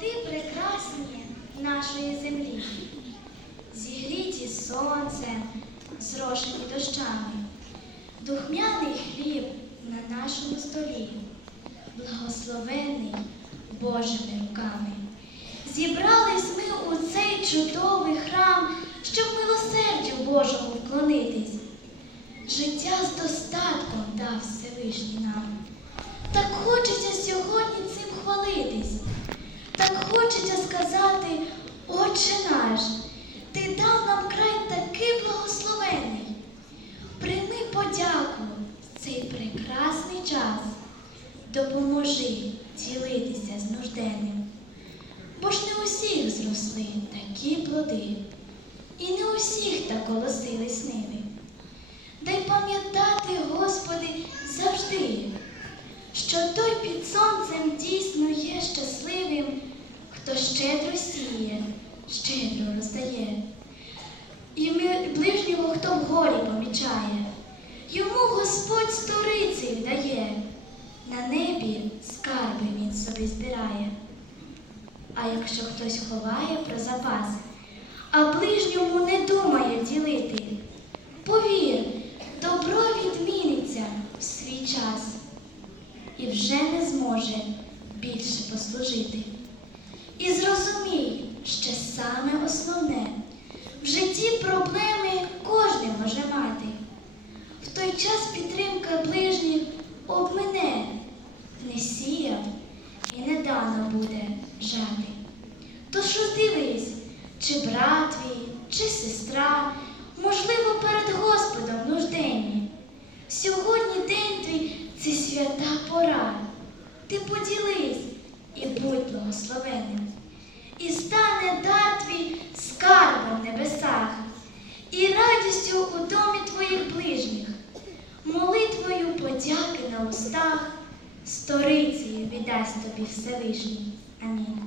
кути прекрасні нашої землі, зігріті сонцем, зрошені дощами, духмяний хліб на нашому столі, благословений Божими руками. Зібрались ми у цей чудовий храм, щоб милосердю Божому вклонитись. Життя з достатком дав Всевишній нам. Так хочеться сьогодні цим хвалитись. Так хочеться сказати, Отче наш, ти дав нам край такий благословений. Прийми подяку в цей прекрасний час. Допоможи цілитися з нужденним. Бо ж не усіх зросли такі плоди, і не усіх так колосились ними. Дай пам'ятати, роздає. І ближнього, хто в горі помічає, йому Господь сторицею дає, на небі скарби він собі збирає. А якщо хтось ховає про запас, а ближньому не думає ділити, повір, добро відміниться в свій час і вже не зможе більше послужити. І зрозумій, що саме основне в житті проблеми кожен може мати. В той час підтримка ближніх обмине, не сіяв і не дано буде жати. Тож роздивись, чи брат твій, чи сестра, можливо, перед Господом нужденні. Сьогодні день твій це свята пора. Ти поділись і будь благословенним. І стане твій скарбом в небесах, і радістю у домі твоїх ближніх, молитвою подяки на устах, сториці віддасть тобі Всевишній. Амінь.